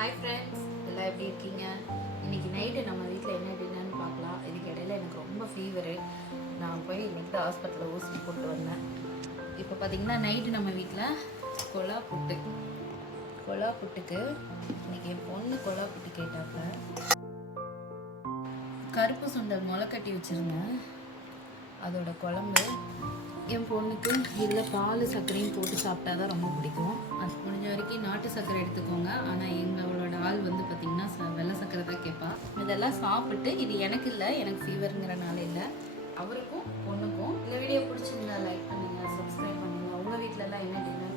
Hi friends, எல்லாம் எப்படி இருக்கீங்க? இன்றைக்கி நைட்டு நம்ம வீட்டில் என்ன டின்னர்னு பார்க்கலாம். இதுக்கு இடையில எனக்கு ரொம்ப ஃபீவரு. நான் போய் இன்றைக்கி தான் ஹாஸ்பிட்டலில் ஊசி போட்டு வந்தேன். இப்போ பார்த்திங்கன்னா நைட்டு நம்ம வீட்டில் கொலா புட்டுக்கு இன்றைக்கி என் பொண்ணு கொலா புட்டு கேட்டாப்ப கருப்பு சுண்டல் முளைக்கட்டி வச்சுருந்தேன். அதோட குழம்பு என் பொண்ணுக்கு இதில் பால் சர்க்கரையும் போட்டு சாப்பிட்டா தான் ரொம்ப பிடிக்கும். அது முடிஞ்ச வரைக்கும் நாட்டு சர்க்கரை எடுத்துக்கோங்க. ஆனால் எங்களோட ஆள் வந்து பார்த்திங்கன்னா வெள்ளை சர்க்கரை தான் கேட்பா. இதெல்லாம் சாப்பிட்டு இது எனக்கு இல்லை, எனக்கு ஃபீவருங்கிறனால இல்லை, அவருக்கும் பொண்ணுக்கும். இந்த வீடியோ பிடிச்சிருந்தா லைக் பண்ணுங்கள், சப்ஸ்கிரைப் பண்ணுங்கள். உங்கள் வீட்டிலலாம் என்ன டின்னர்